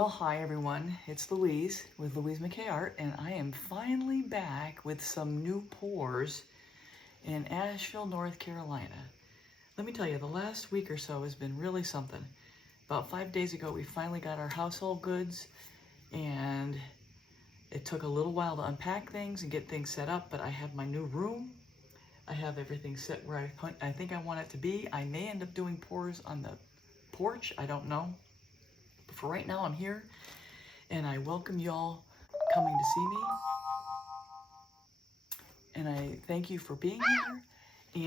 Well, hi everyone, it's Louise with Louise McKay Art, and I am finally back with some new pours in Asheville, North Carolina. Let me tell you, the last week or so has been really something. About 5 days ago, we finally got our household goods, and it took a little while to unpack things and get things set up, but I have my new room. I have everything set where I think I want it to be. I may end up doing pours on the porch, I don't know. But for right now, I'm here, and I welcome y'all coming to see me. And I thank you for being here,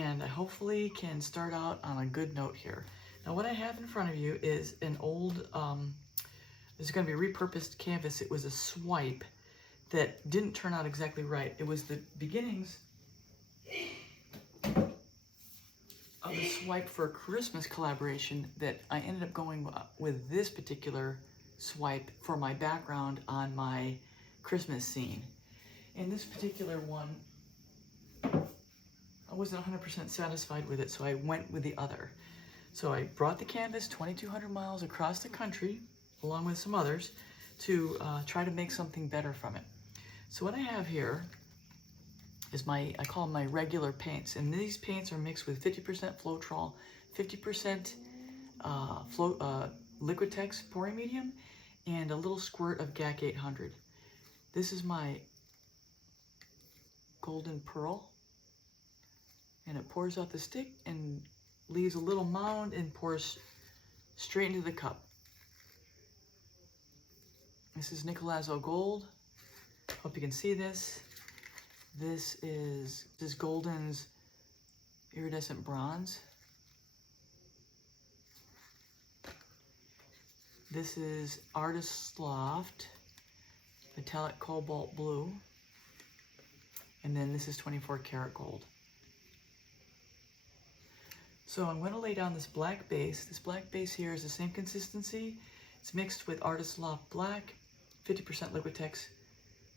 and I hopefully can start out on a good note here. Now, what I have in front of you is an old, this is going to be repurposed canvas. It was a swipe that didn't turn out exactly right. It was the beginnings of a swipe for a Christmas collaboration that I ended up going with this particular swipe for my background on my Christmas scene. And this particular one, I wasn't 100% satisfied with it, so I went with the other. So I brought the canvas 2,200 miles across the country, along with some others, to try to make something better from it. So what I have here is I call them my regular paints, and these paints are mixed with 50% Floetrol, 50% Liquitex pouring medium, and a little squirt of GAC 800. This is my golden pearl, and it pours out the stick and leaves a little mound and pours straight into the cup. This is Nicolazzo Gold. Hope you can see this. This is Golden's Iridescent Bronze. This is Artist's Loft, Metallic Cobalt Blue. And then this is 24 karat gold. So I'm going to lay down this black base. This black base here is the same consistency. It's mixed with Artist's Loft Black, 50% Liquitex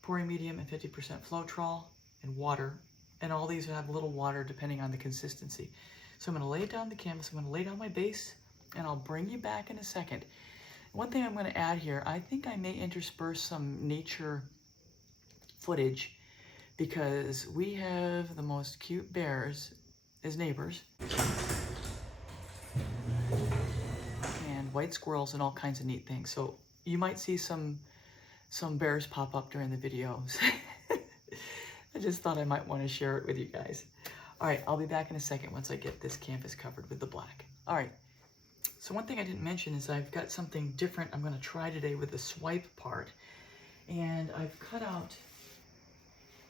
pouring medium, and 50% Floetrol and water. And all these have a little water depending on the consistency. So I'm going to lay down the canvas, I'm going to lay down my base, and I'll bring you back in a second. One thing I'm going to add here, I think I may intersperse some nature footage because we have the most cute bears as neighbors, and white squirrels and all kinds of neat things. So you might see some bears pop up during the videos. I just thought I might want to share it with you guys. All right, I'll be back in a second once I get this canvas covered with the black. All right, so one thing I didn't mention is I've got something different I'm going to try today with the swipe part. And I've cut out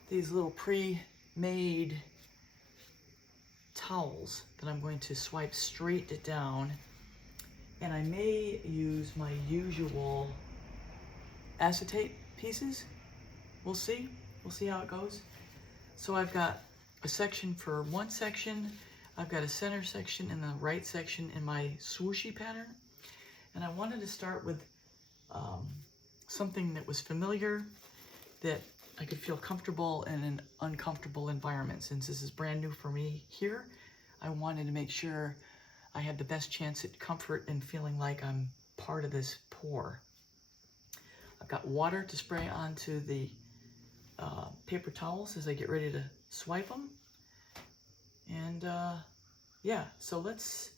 these little pre-made towels that I'm going to swipe straight down. And I may use my usual acetate pieces. We'll see. We'll see how it goes. So I've got a section for one section. I've got a center section and the right section in my swooshy pattern. And I wanted to start with something that was familiar, that I could feel comfortable in an uncomfortable environment. Since this is brand new for me here, I wanted to make sure I had the best chance at comfort and feeling like I'm part of this pour. I've got water to spray onto the paper towels as I get ready to swipe them. And yeah, so let's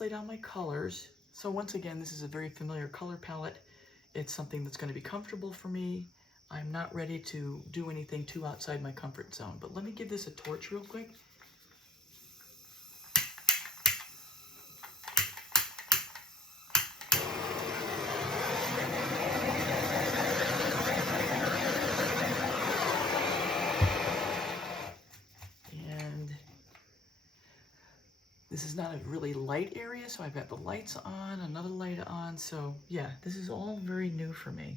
lay down my colors. So once again, this is a very familiar color palette. It's something that's going to be comfortable for me. I'm not ready to do anything too outside my comfort zone, but let me give this a torch real quick. This is not a really light area, so I've got the lights on, another light on. So yeah, this is all very new for me.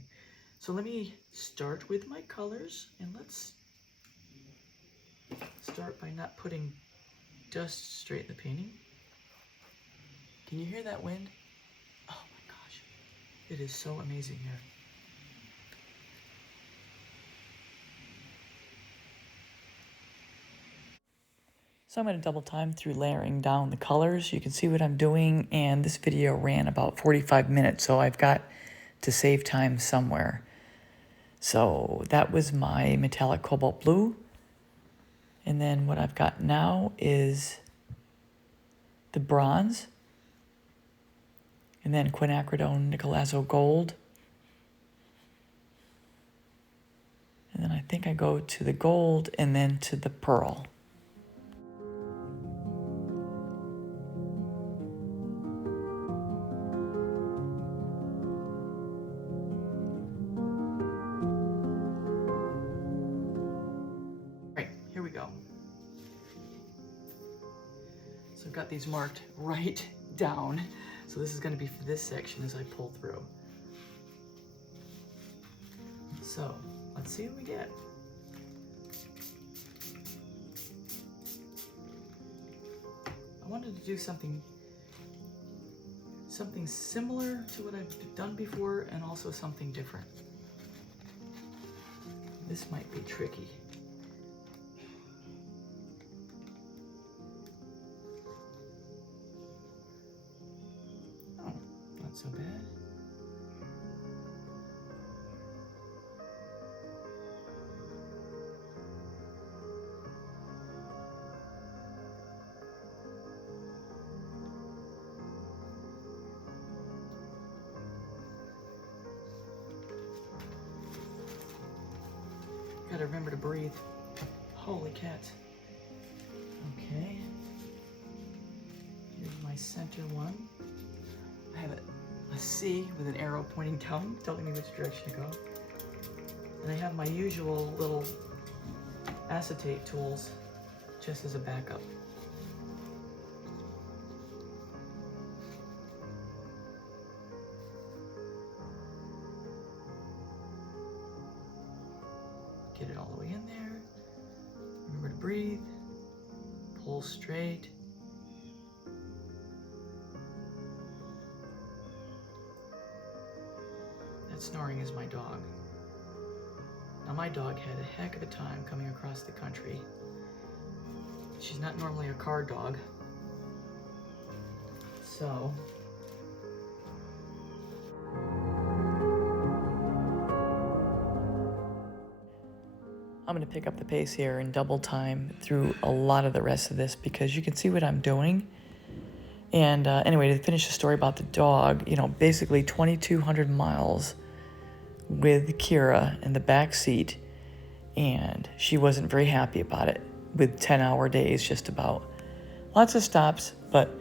So let me start with my colors, and let's start by not putting dust straight in the painting. Can you hear that wind? Oh my gosh, it is so amazing here. So I'm going to double time through layering down the colors. You can see what I'm doing, and this video ran about 45 minutes, so I've got to save time somewhere. So that was my metallic cobalt blue. And then what I've got now is the bronze. And then Quinacridone Nickel Gold. And then I think I go to the gold and then to the pearl. Right, here we go. So I've got these marked right down. So this is going to be for this section as I pull through. So let's see what we get. I wanted to do something similar to what I've done before and also something different. This might be tricky. Oh, not so bad. Gotta remember to breathe. Holy cats. Okay. Here's my center one. I have a C with an arrow pointing down, telling me which direction to go. And I have my usual little acetate tools just as a backup. Get it all the way in there. Remember to breathe. Pull straight. That snoring is my dog. Now my dog had a heck of a time coming across the country. She's not normally a car dog. So I'm going to pick up the pace here and double time through a lot of the rest of this because you can see what I'm doing. And anyway, to finish the story about the dog, you know, basically 2,200 miles with Kira in the back seat, and she wasn't very happy about it with 10-hour days just about. Lots of stops, but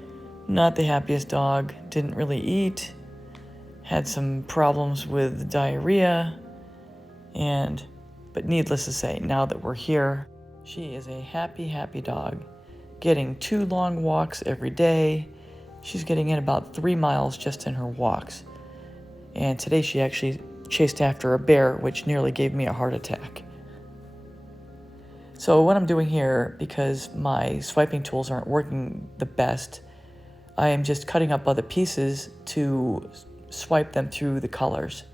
not the happiest dog. Didn't really eat, had some problems with diarrhea, but needless to say, now that we're here, she is a happy, happy dog. Getting 2 long walks every day. She's getting in about 3 miles just in her walks. And today she actually chased after a bear, which nearly gave me a heart attack. So what I'm doing here, because my swiping tools aren't working the best, I am just cutting up other pieces to swipe them through the colors.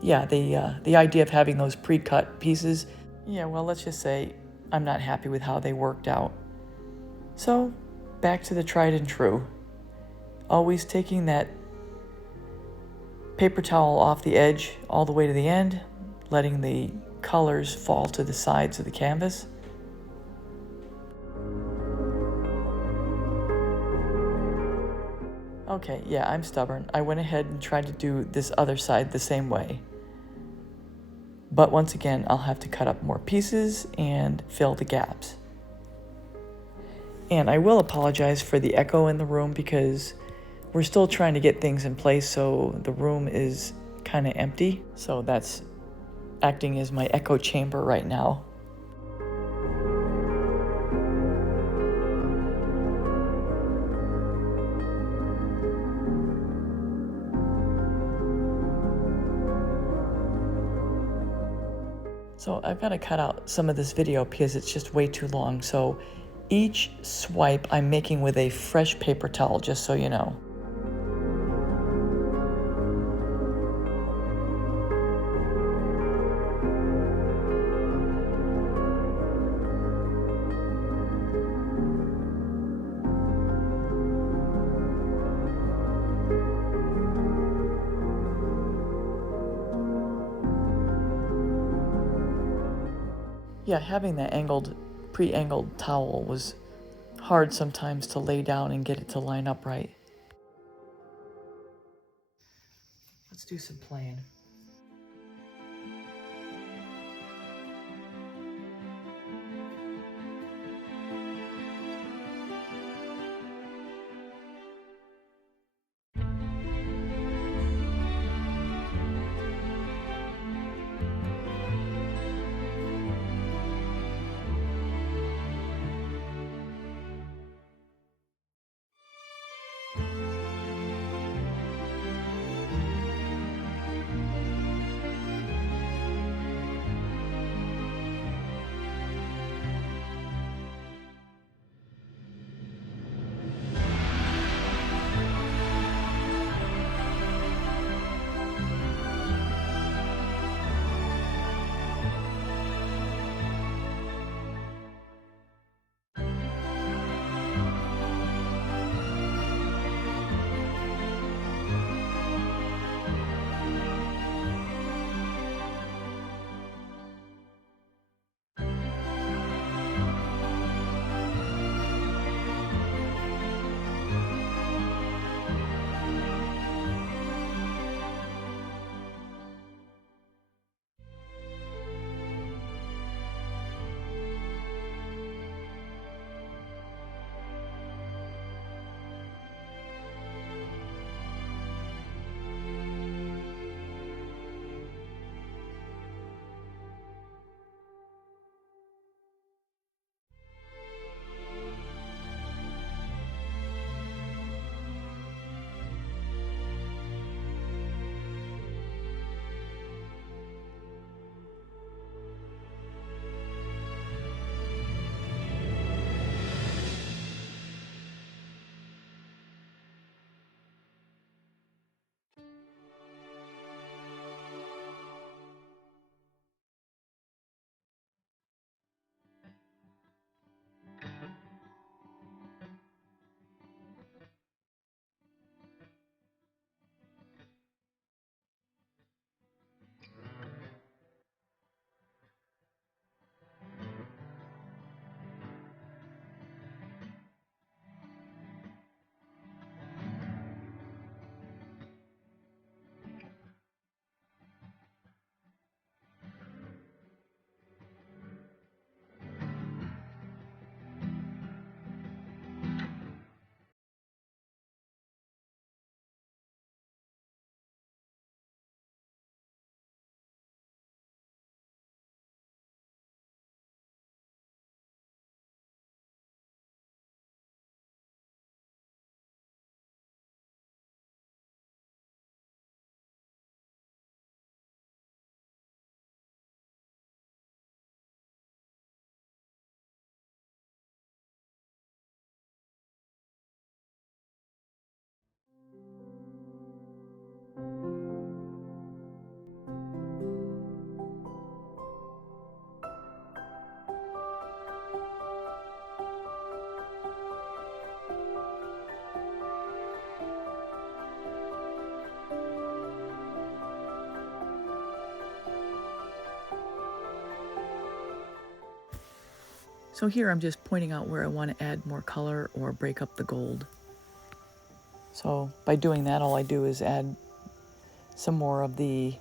Yeah, the idea of having those pre-cut pieces, yeah, well, let's just say I'm not happy with how they worked out. So, back to the tried and true. Always taking that paper towel off the edge all the way to the end, letting the colors fall to the sides of the canvas. Okay, yeah, I'm stubborn. I went ahead and tried to do this other side the same way. But once again, I'll have to cut up more pieces and fill the gaps. And I will apologize for the echo in the room because we're still trying to get things in place, so the room is kind of empty. So that's acting as my echo chamber right now. So I've got to cut out some of this video because it's just way too long. So each swipe I'm making with a fresh paper towel, just so you know. Yeah, having that pre-angled towel was hard sometimes to lay down and get it to line up right. Let's do some playing. So here I'm just pointing out where I want to add more color or break up the gold. So by doing that, all I do is add some more of the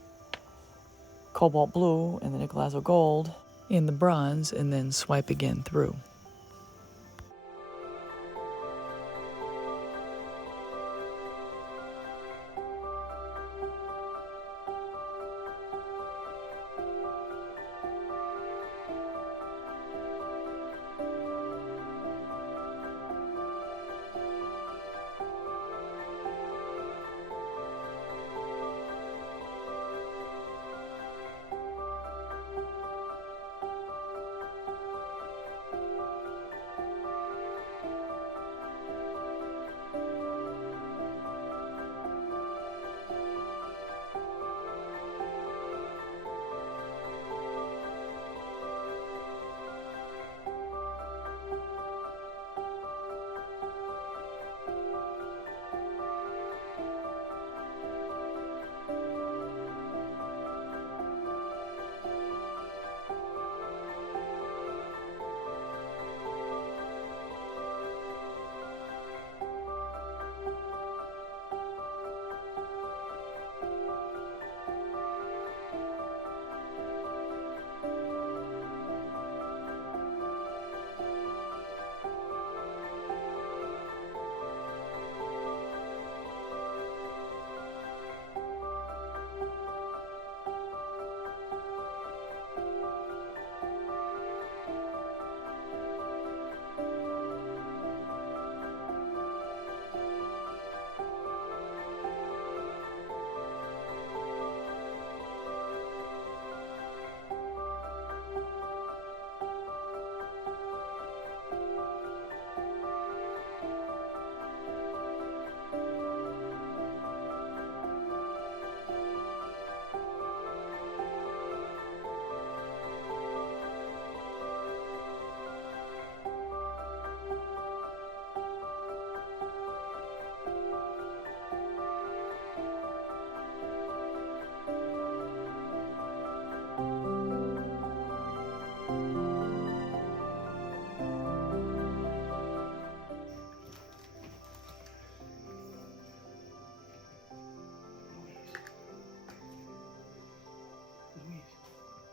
cobalt blue and the nickel azo gold in the bronze and then swipe again through.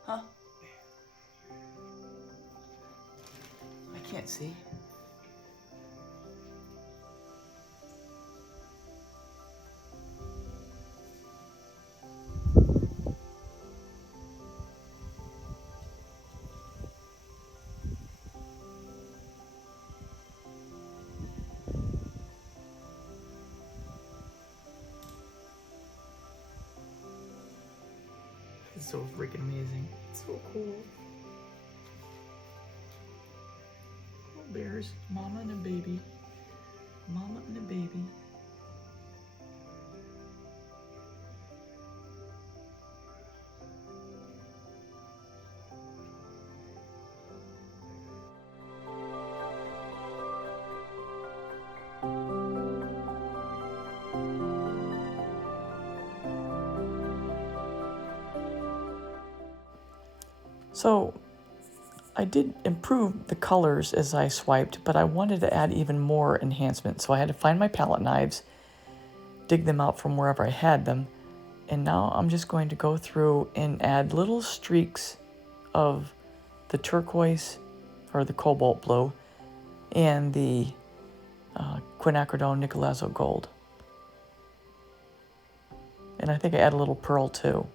Huh? I can't see. It's so freaking amazing. It's so cool. Little bears, mama and a baby. Mama and a baby. So I did improve the colors as I swiped, but I wanted to add even more enhancement. So I had to find my palette knives, dig them out from wherever I had them, and now I'm just going to go through and add little streaks of the turquoise or the cobalt blue and the Quinacridone Nickelazzo gold. And I think I add a little pearl too.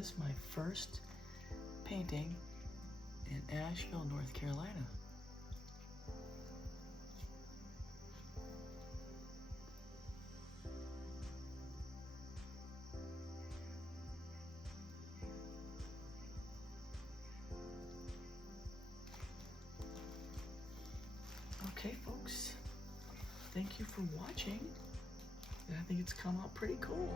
is my first painting in Asheville, North Carolina. Okay, folks, thank you for watching. I think it's come out pretty cool.